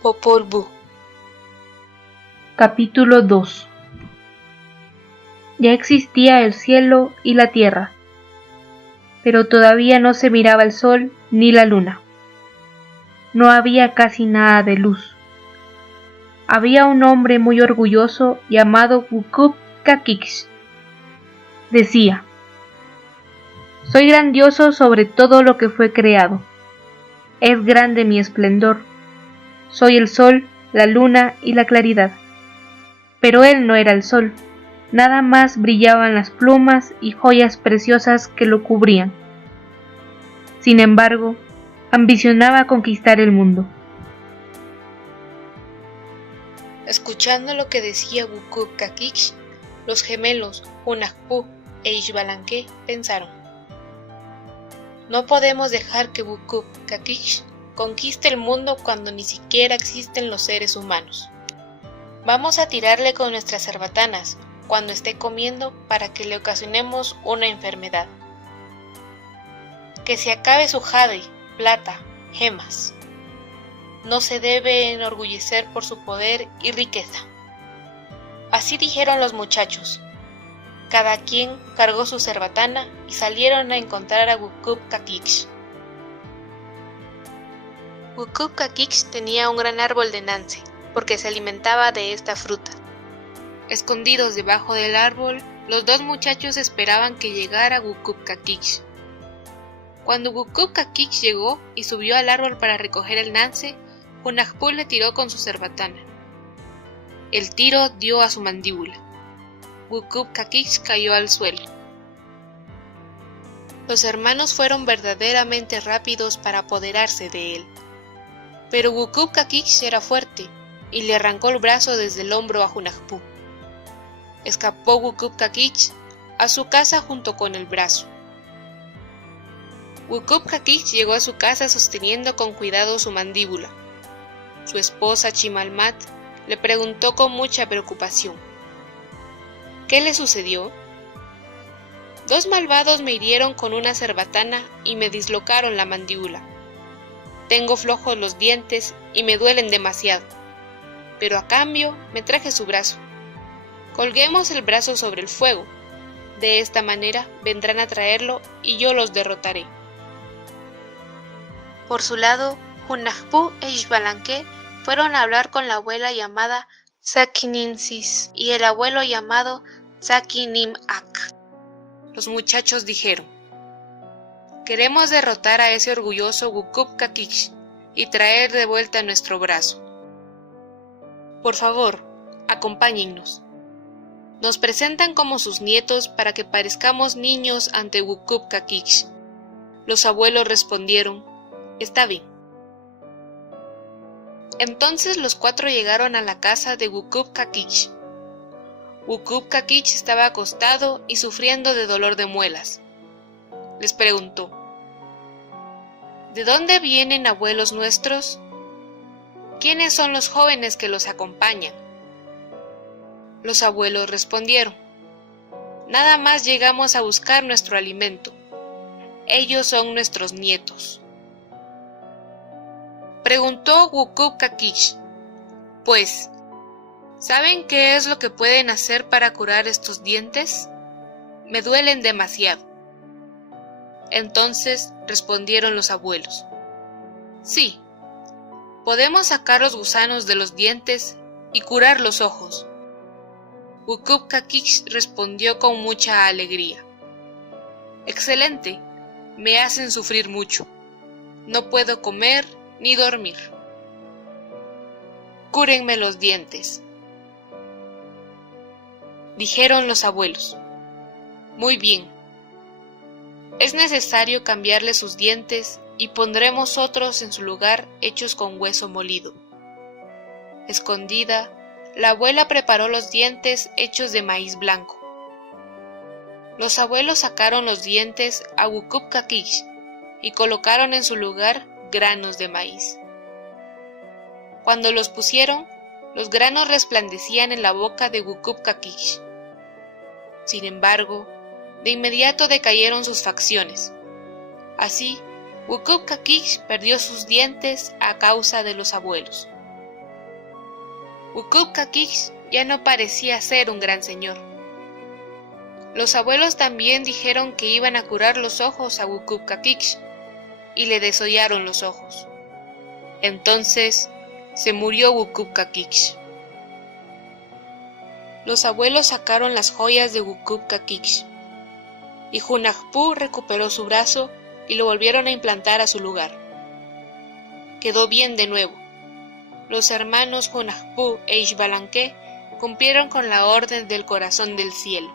Popol Vuh. Capítulo 2. Ya existía el cielo y la tierra, pero todavía no se miraba el sol ni la luna. No había casi nada de luz. Había un hombre muy orgulloso llamado Wukup Kakix. Decía: soy grandioso sobre todo lo que fue creado. Es grande mi esplendor. Soy el sol, la luna y la claridad. Pero él no era el sol. Nada más brillaban las plumas y joyas preciosas que lo cubrían. Sin embargo, ambicionaba conquistar el mundo. Escuchando lo que decía Wukup Kakix, los gemelos Hunahpu e Ixbalanque pensaron: no podemos dejar que Wukup Kakix conquiste el mundo cuando ni siquiera existen los seres humanos. Vamos a tirarle con nuestras cerbatanas cuando esté comiendo para que le ocasionemos una enfermedad. Que se acabe su jade, plata, gemas. No se debe enorgullecer por su poder y riqueza. Así dijeron los muchachos. Cada quien cargó su cerbatana y salieron a encontrar a Wukup Kakix. Wukup Kakix tenía un gran árbol de nance, porque se alimentaba de esta fruta. Escondidos debajo del árbol, los dos muchachos esperaban que llegara Wukup Kakix. Cuando Wukup Kakix llegó y subió al árbol para recoger el nance, Hunahpu le tiró con su cerbatana. El tiro dio a su mandíbula. Wukup Kakix cayó al suelo. Los hermanos fueron verdaderamente rápidos para apoderarse de él. Pero Wukup Kakix era fuerte y le arrancó el brazo desde el hombro a Hunahpu. Escapó Wukup Kakix a su casa junto con el brazo. Wukup Kakix llegó a su casa sosteniendo con cuidado su mandíbula. Su esposa Chimalmat le preguntó con mucha preocupación: ¿qué le sucedió? Dos malvados me hirieron con una cerbatana y me dislocaron la mandíbula. Tengo flojos los dientes y me duelen demasiado, pero a cambio me traje su brazo. Colguemos el brazo sobre el fuego. De esta manera vendrán a traerlo y yo los derrotaré. Por su lado, Hunahpu e Ixbalanque fueron a hablar con la abuela llamada Sakininsis y el abuelo llamado Sakinimak. Los muchachos dijeron: queremos derrotar a ese orgulloso Wukup Kakix y traer de vuelta nuestro brazo. Por favor, acompáñennos. Nos presentan como sus nietos para que parezcamos niños ante Wukup Kakix. Los abuelos respondieron: está bien. Entonces los cuatro llegaron a la casa de Wukup Kakix. Wukup Kakix estaba acostado y sufriendo de dolor de muelas. Les preguntó: ¿de dónde vienen, abuelos nuestros? ¿Quiénes son los jóvenes que los acompañan? Los abuelos respondieron: nada más llegamos a buscar nuestro alimento. Ellos son nuestros nietos. Preguntó Wukup Kakix: pues, ¿saben qué es lo que pueden hacer para curar estos dientes? Me duelen demasiado. Entonces respondieron los abuelos: sí, podemos sacar los gusanos de los dientes y curar los ojos. Wukup Kakix respondió con mucha alegría: excelente, me hacen sufrir mucho. No puedo comer ni dormir. Cúrenme los dientes. Dijeron los abuelos: muy bien. Es necesario cambiarle sus dientes y pondremos otros en su lugar hechos con hueso molido. Escondida, la abuela preparó los dientes hechos de maíz blanco. Los abuelos sacaron los dientes a Wukup Kakix y colocaron en su lugar granos de maíz. Cuando los pusieron, los granos resplandecían en la boca de Wukup Kakix. Sin embargo, de inmediato decayeron sus facciones, Así, Wukub-Caquix perdió sus dientes a causa de los abuelos. Wukub-Caquix ya no parecía ser un gran señor. Los abuelos también dijeron que iban a curar los ojos a Wukub-Caquix y le desollaron los ojos. Entonces se murió Wukub-Caquix. Los abuelos sacaron las joyas de Wukub-Caquix y Hunahpu recuperó su brazo y lo volvieron a implantar a su lugar. Quedó bien de nuevo. Los hermanos Hunahpu e Xbalanque cumplieron con la orden del corazón del cielo.